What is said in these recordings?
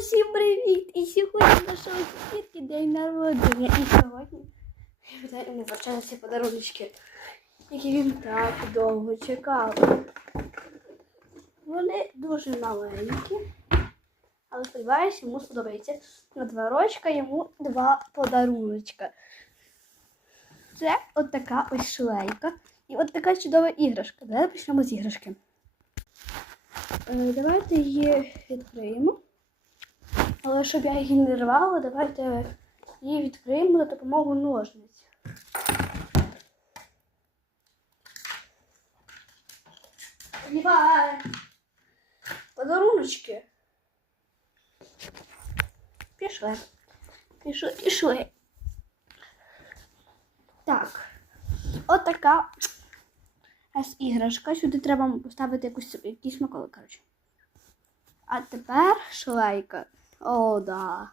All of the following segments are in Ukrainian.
всім привіт! І сьогодні нашого сусідки день народження. І сьогодні питаю вручаю ці подарунки, які він так довго чекав. Вони дуже маленькі, але сподіваюся, йому сподобається. На два рочка йому два подаруночка. Це от така ось шлейка. І от така чудова іграшка. Давайте почнемо з іграшки. Е, Давайте її відкриємо. Але щоб я її не рвала, давайте її відкриємо за допомогою ножниць. Знімай! Подаруночки. Пішли. Пішли, пішли. Так. От така іграшка. Сюди треба поставити якусь, якісь смаколи, коротше. А тепер шлейка. О, да.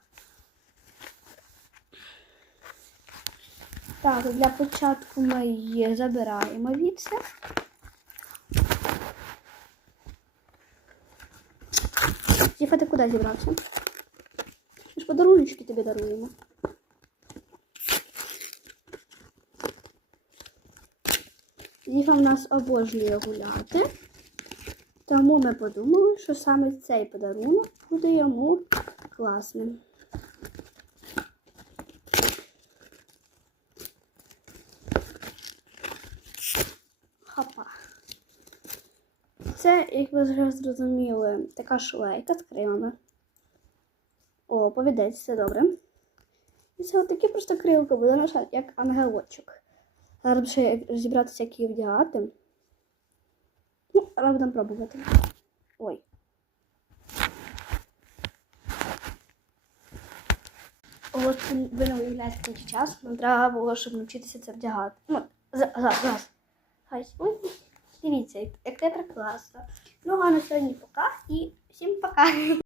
Так, для початку ми її забираємо відси. Тіфа, ти куди зібрався? Ми ж подаруночки тобі даруємо. Зіфа в нас обожнює гуляти. Тому ми подумали, що саме цей подарунок буде йому класним. Хопа. Це, як ви вже зрозуміли, така шлейка з крилами. О, повідець, все добре. І це отакі просто крилка буде наша, як ангелочок. Зараз ще розібратися, як її вдягати. Ну, будемо пробувати. Ой. От ви не уявляєте скільки часу. Нам треба було, щоб навчитися це вдягати. Ну, зараз. Хай. Дивіться, як- тепер класно. Ну, а на сьогодні пока і всім пока.